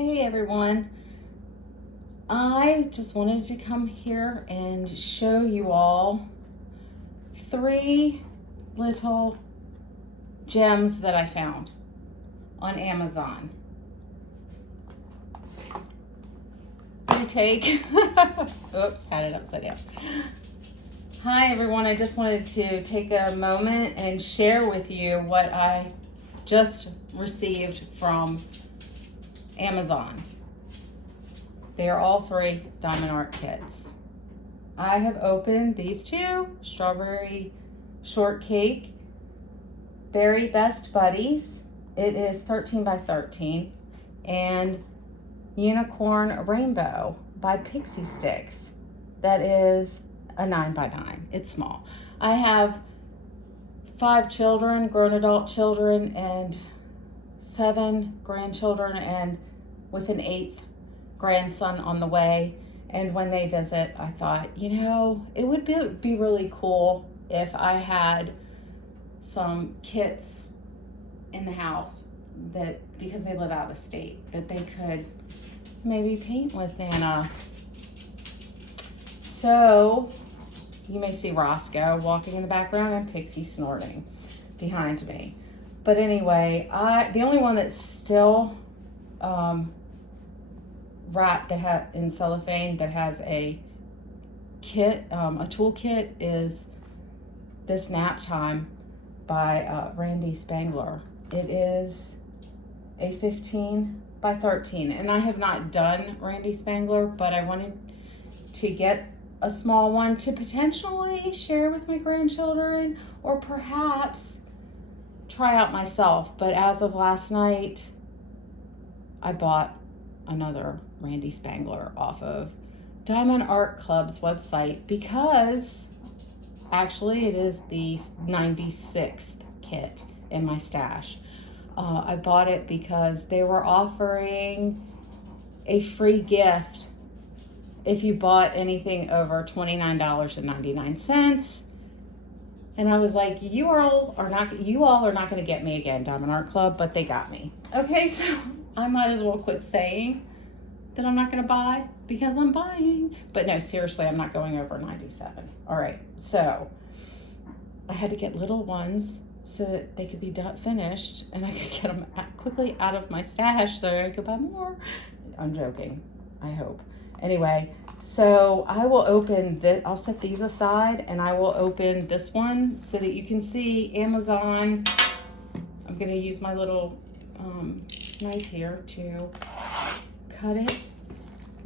Hey everyone, I just wanted to come here and show you all 3 little gems that I found on Amazon. Gonna take, oops, had it upside down. Hi everyone, I just wanted to take a moment and share with you what I just received from Amazon. They are all 3 diamond art kits. I have opened these 2, strawberry shortcake, berry best buddies. It is 13 by 13, and unicorn rainbow by Pixie sticks. That is a 9 by 9. It's small. I have 5 children, grown adult children, and 7 grandchildren, and with an 8th grandson on the way. And when they visit, I thought, you know, it would be really cool if I had some kits in the house that, because they live out of state, that they could maybe paint with Nana. So you may see Roscoe walking in the background and Pixie snorting behind me. But anyway, the only one that's still wrapped in cellophane that has a kit, a tool kit, is this Nap Time by Randy Spangler. It is a 15 by 13, and I have not done Randy Spangler, but I wanted to get a small one to potentially share with my grandchildren, or perhaps try out myself. But as of last night, I bought another Randy Spangler off of Diamond Art Club's website, because actually it is the 96th kit in my stash. I bought it because they were offering a free gift if you bought anything over $29.99. And I was like, you all are not going to get me again, Diamond Art Club, but they got me. Okay, so I might as well quit saying that I'm not going to buy, because I'm buying. But no, seriously, I'm not going over 97. All right, so I had to get little ones so that they could be finished, and I could get them quickly out of my stash so I could buy more. I'm joking, I hope. Anyway, so I will open I'll set these aside, and I will open this one so that you can see Amazon. I'm going to use my little knife here to cut it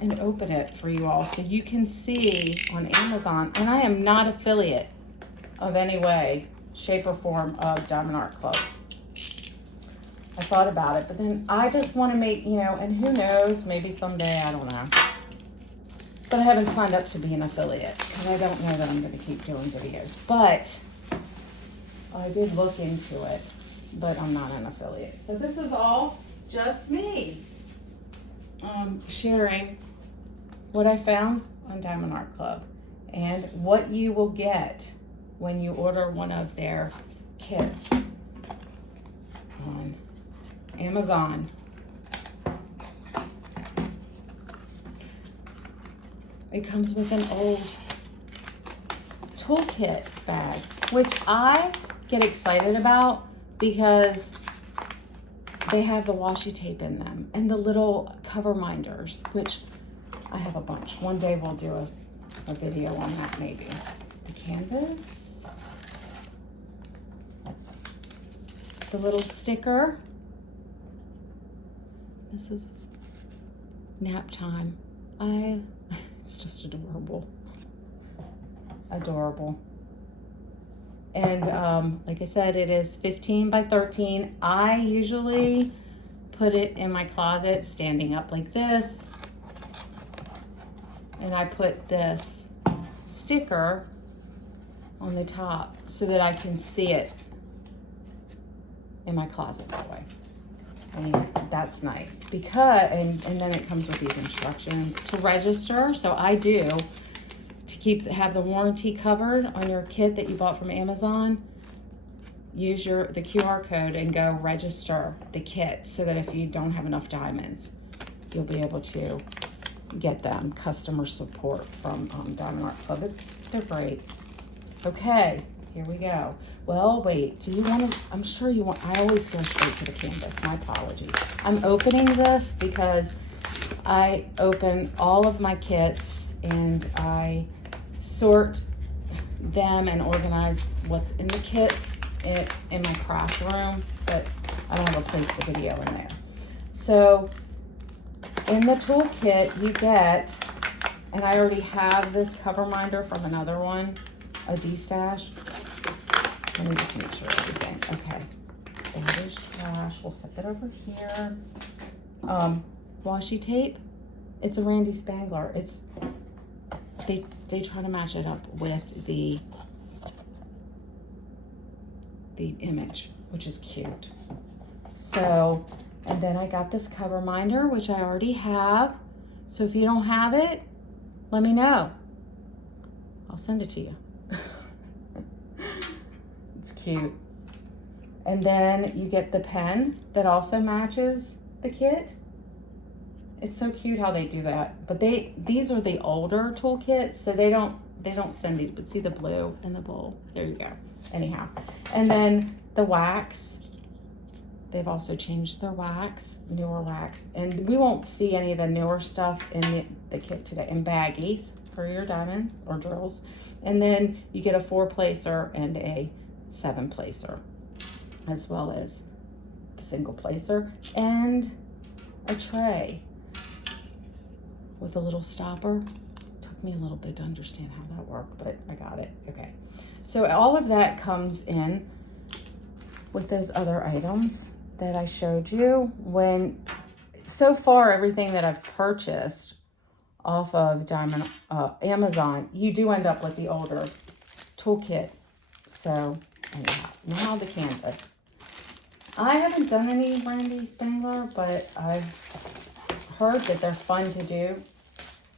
and open it for you all so you can see on Amazon. And I am not affiliate of any way, shape, or form of Diamond Art Club. I thought about it, but then I just want to make, you know, and who knows, maybe someday, I don't know. But I haven't signed up to be an affiliate because I don't know that I'm going to keep doing videos. But I did look into it, but I'm not an affiliate. So this is all just me sharing what I found on Diamond Art Club and what you will get when you order one of their kits on Amazon. It comes with an old toolkit bag, which I get excited about because they have the washi tape in them and the little cover minders, which I have a bunch. One day we'll do a video on that, maybe. The canvas, the little sticker. This is Nap Time. It's just adorable. Adorable. And like I said, it is 15 by 13. I usually put it in my closet standing up like this. And I put this sticker on the top so that I can see it in my closet that way. And that's nice because, and then it comes with these instructions to register. So I do, to have the warranty covered on your kit that you bought from Amazon. use the QR code and go register the kit so that if you don't have enough diamonds, you'll be able to get them customer support from Diamond Art Club. They're great. Okay, here we go. Well, wait, do you want to, I'm sure you want, I always go straight to the canvas, my apologies. I'm opening this because I open all of my kits and I sort them and organize what's in the kits in my craft room, but I don't have a place to video in there. So in the toolkit you get, and I already have this cover minder from another one, a destash. Let me just make sure everything, okay. That is trash, we'll set that over here. Washi tape, it's a Randy Spangler. It's, they try to match it up with the image, which is cute. So, and then I got this cover minder, which I already have. So if you don't have it, let me know. I'll send it to you. It's cute. And then you get the pen that also matches the kit. It's so cute how they do that. But these are the older toolkits, so they don't send these, but see the blue in the bowl. There you go. Anyhow. And then the wax. They've also changed their wax, newer wax. And we won't see any of the newer stuff in the kit today. And baggies for your diamonds or drills. And then you get a 4-placer and a 7-placer, as well as the single placer and a tray with a little stopper. Took me a little bit to understand how that worked, but I got it. Okay. So all of that comes in with those other items that I showed you. When so far everything that I've purchased off of Amazon, you do end up with the older toolkit. So anyhow, now the canvas. I haven't done any Randy Spangler, but I've heard that they're fun to do,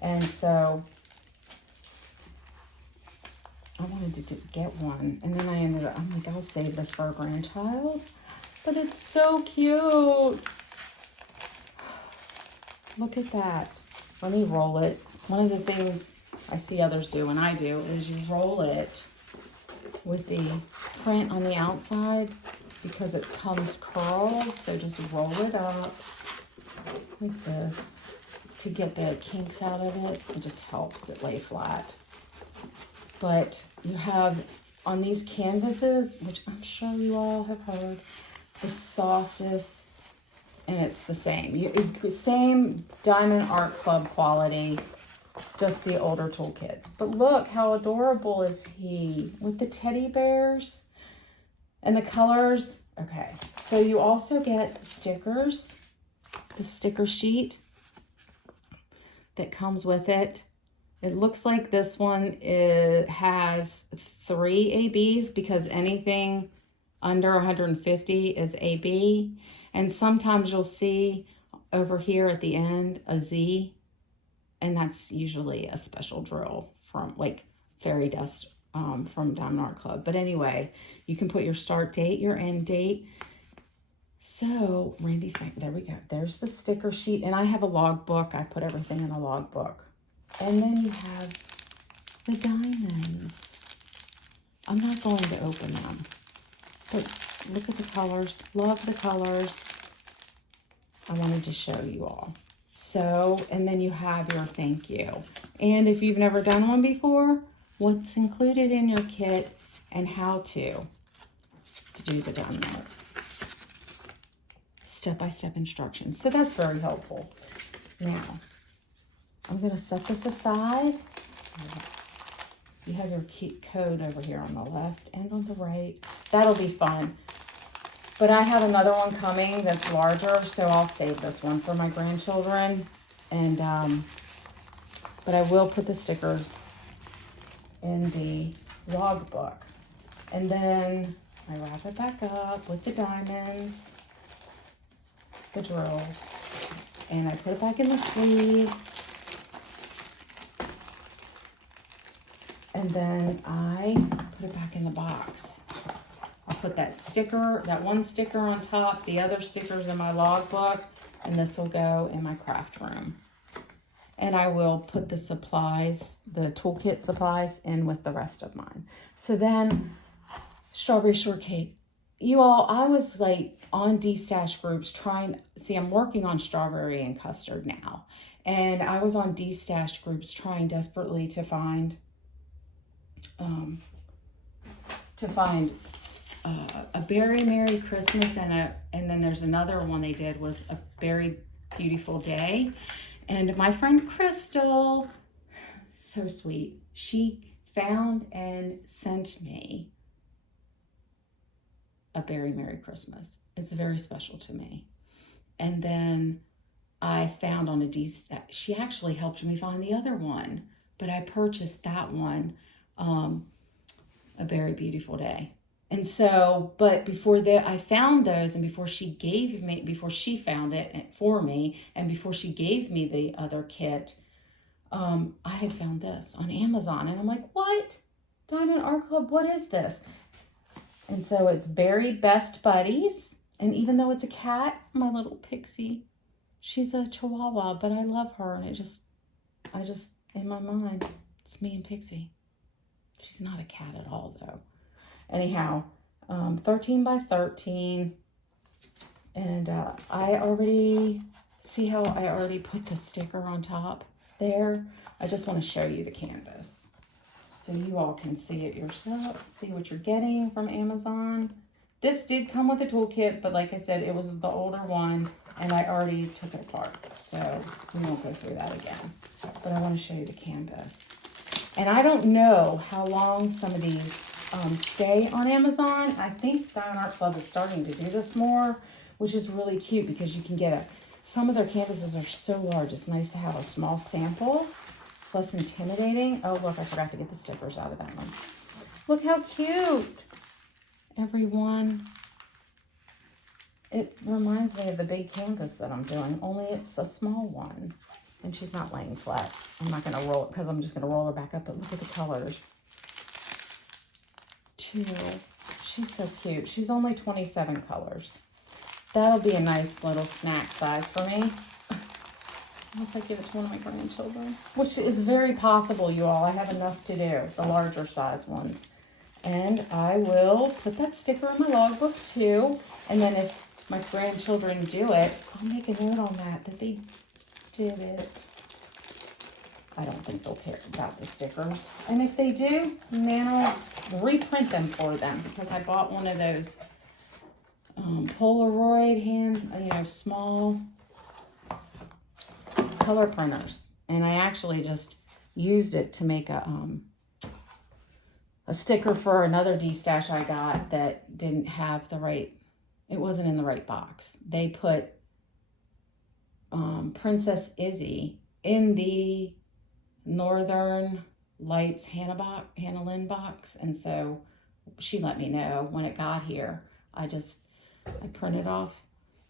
and so I wanted to get one, and then I ended up, I'm like, I'll save this for a grandchild, but it's so cute. Look at that. Let me roll it. One of the things I see others do, and I do, is you roll it with the print on the outside because it comes curled, so just roll it up like this to get the kinks out of it. It just helps it lay flat. But you have on these canvases, which I'm sure you all have heard, the softest, and it's the same. Same Diamond Art Club quality, just the older toolkits. But look how adorable is he with the teddy bears and the colors. Okay, so you also get stickers, the sticker sheet that comes with it. It looks like this one has 3 ABs because anything under 150 is AB. And sometimes you'll see over here at the end a Z, and that's usually a special drill from like fairy dust from Diamond Art Club. But anyway, you can put your start date, your end date. So Randy's back. There we go. There's the sticker sheet, and I have a logbook. I put everything in a logbook. And then you have the diamonds. I'm not going to open them, but look at the colors. Love the colors. I wanted to show you all. So, and then you have your thank you. And if you've never done one before, what's included in your kit and how to do the diamond art. Step-by-step instructions. So that's very helpful. Now, I'm going to set this aside. You have your code over here on the left and on the right. That'll be fun. But I have another one coming that's larger, so I'll save this one for my grandchildren. And but I will put the stickers in the logbook. And then I wrap it back up with the diamonds, the drills, and I put it back in the sleeve. And then I put it back in the box. I'll put that sticker, that one sticker on top, the other stickers in my logbook, and this will go in my craft room. And I will put the supplies, the toolkit supplies, in with the rest of mine. So then, strawberry shortcake. You all, I was like on destash groups see, I'm working on strawberry and custard now. And I was on destash groups trying desperately to find a Berry Merry Christmas and then there's another one they did was a Berry Beautiful Day. And my friend Crystal, so sweet, she found and sent me a Berry Merry Christmas. It's very special to me. And then I found on a destash, she actually helped me find the other one, but I purchased that one, a Berry Beautiful Day. And so, but before that, I found those, and before she found it for me, and before she gave me the other kit, I had found this on Amazon, and I'm like, what? Diamond Art Club, what is this? And so it's Berry Best Buddies, and even though it's a cat, my little Pixie, she's a Chihuahua, but I love her, and I just, in my mind, it's me and Pixie. She's not a cat at all, though. Anyhow, 13 by 13, and I already put the sticker on top there. I just want to show you the canvas so you all can see it yourself, see what you're getting from Amazon. This did come with a toolkit, but like I said, it was the older one, and I already took it apart, so we won't go through that again. But I want to show you the canvas. And I don't know how long some of these stay on Amazon. I think Diamond Art Club is starting to do this more, which is really cute because you can get some of their canvases are so large. It's nice to have a small sample. It's less intimidating. Oh, look, I forgot to get the stickers out of that one. Look how cute, everyone. It reminds me of the big canvas that I'm doing, only it's a small one. And she's not laying flat. I'm not going to roll it because I'm just going to roll her back up. But look at the colors. She's so cute. She's only 27 colors. That'll be a nice little snack size for me. Unless I give it to one of my grandchildren. Which is very possible, you all. I have enough to do. The larger size ones. And I will put that sticker in my logbook too. And then if my grandchildren do it, I'll make a note on that they did it. I don't think they'll care about the stickers. And if they do, then I'll reprint them for them because I bought one of those Polaroid small color printers. And I actually just used it to make a sticker for another destash I got that didn't have it wasn't in the right box. They put Princess Izzy in the Northern Lights Hannah Lynn box, and so she let me know when it got here. I printed off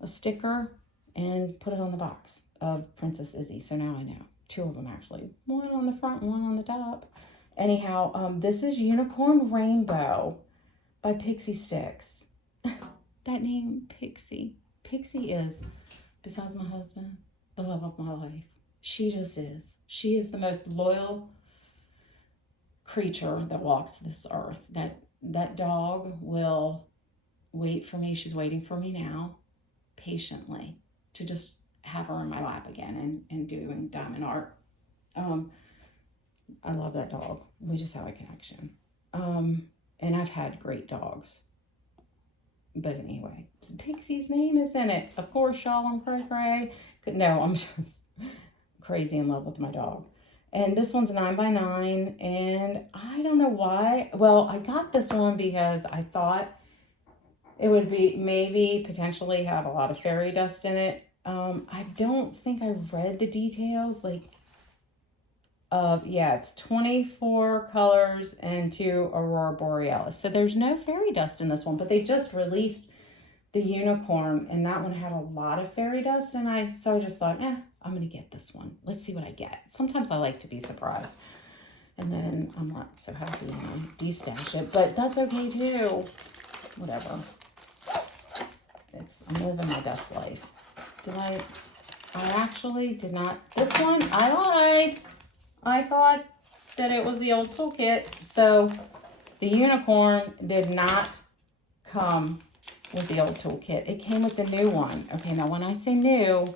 a sticker and put it on the box of Princess Izzy, so now I know. Two of them actually, one on the front, one on the top. Anyhow, this is Unicorn Rainbow by Pixie Sticks. That name, Pixie. Pixie is, besides my husband, the love of my life. She just is. She is the most loyal creature that walks this earth. That dog will wait for me. She's waiting for me now, patiently, to just have her in my lap again and doing diamond art. I love that dog. We just have a connection. And I've had great dogs. But anyway, Pixie's name is in it. Of course, y'all, I'm cray-cray. No, I'm just crazy in love with my dog. And this one's 9 by 9, and I don't know why. Well, I got this one because I thought it would be maybe potentially have a lot of fairy dust in it. I don't think I read the details. It's 24 colors and 2 Aurora Borealis. So there's no fairy dust in this one, but they just released the unicorn, and that one had a lot of fairy dust, and I just thought, I'm going to get this one. Let's see what I get. Sometimes I like to be surprised, and then I'm not so happy when I destash it, but that's okay too. Whatever. I'm living my best life. I actually did not. This one, I lied. I thought that it was the old toolkit. So the unicorn did not come with the old toolkit. It came with the new one. Okay, now when I say new,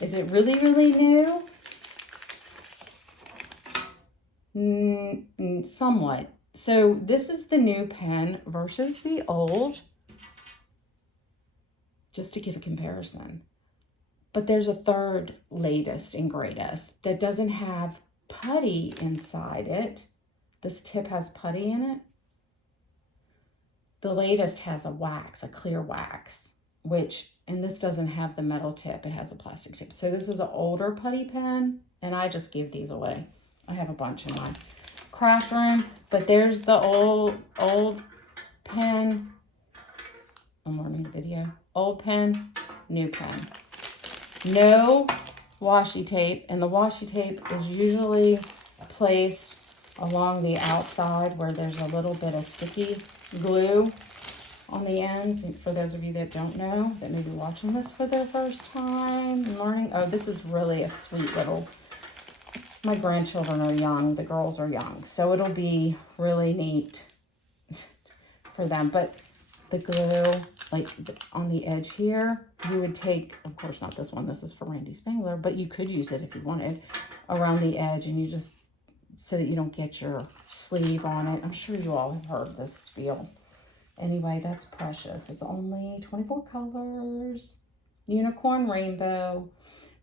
is it really, really new? Somewhat. So this is the new pen versus the old, just to give a comparison. But there's a third latest and greatest that doesn't have putty inside it. This tip has putty in it. The latest has a wax, a clear wax, and this doesn't have the metal tip. It has a plastic tip. So this is an older putty pen, and I just give these away. I have a bunch in my craft room, but there's the old pen. I'm learning video. Old pen, new pen. No washi tape, and the washi tape is usually placed along the outside where there's a little bit of sticky glue on the ends. And for those of you that don't know, that may be watching this for the first time and learning, oh, this is really a sweet little, my grandchildren are young, the girls are young, so it'll be really neat for them. But the glue, like on the edge here, you would take, of course not this one, this is for Randy Spangler, but you could use it if you wanted, around the edge, and you just, so that you don't get your sleeve on it. I'm sure you all have heard this spiel. Anyway, that's precious. It's only 24 colors. Unicorn rainbow,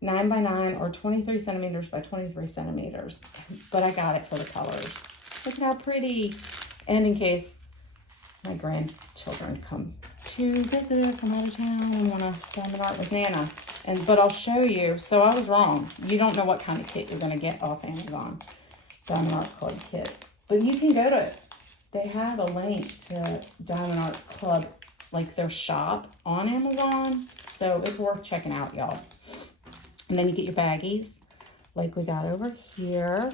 9x9 or 23 centimeters by 23 centimeters. But I got it for the colors. Look at how pretty. And in case my grandchildren come to visit from out of town and want to diamond art with Nana. But I'll show you. So I was wrong. You don't know what kind of kit you're going to get off Amazon. Diamond Art Club kit. But you can go to, they have a link to Diamond Art Club, like their shop on Amazon. So it's worth checking out, y'all. And then you get your baggies, like we got over here.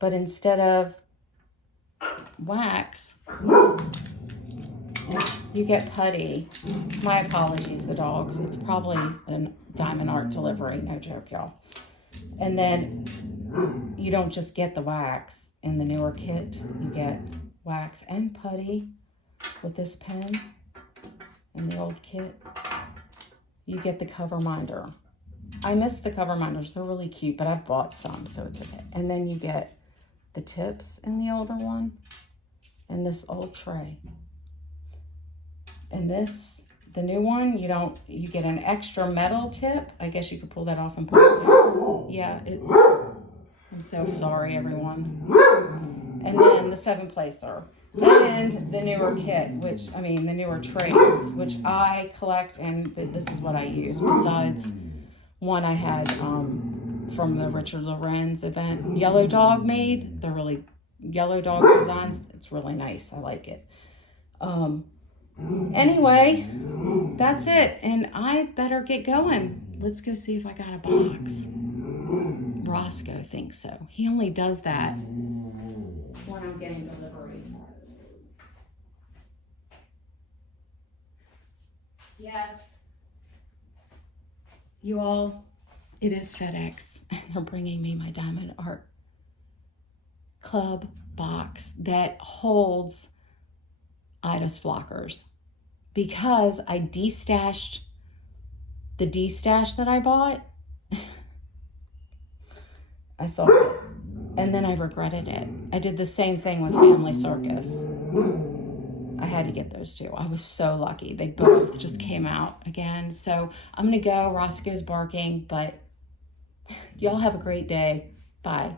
But instead of wax, you get putty. My apologies, the dogs. It's probably a Diamond Art delivery, no joke, y'all. And then you don't just get the wax in the newer kit. You get wax and putty with this pen. In the old kit, you get the cover minder. I miss the cover minders. They're really cute, but I bought some, so it's okay. And then you get the tips in the older one and this old tray. And this, the new one, you get an extra metal tip. I guess you could pull that off and put it down. Yeah, I'm so sorry, everyone. And then the 7-placer. And the newer kit, the newer trays, which I collect, and this is what I use. Besides one I had from the Richard Lorenz event, Yellow Dog made. They're really Yellow Dog designs. It's really nice. I like it. Anyway, that's it. And I better get going. Let's go see if I got a box. Roscoe thinks so. He only does that when I'm getting deliveries. Yes. You all, it is FedEx. And they're bringing me my Diamond Art Club box that holds Ida's flockers. Because I destashed the destash that I bought. I sold it. And then I regretted it. I did the same thing with Family Circus. I had to get those two. I was so lucky. They both just came out again. So I'm going to go. Roscoe's barking, but y'all have a great day. Bye.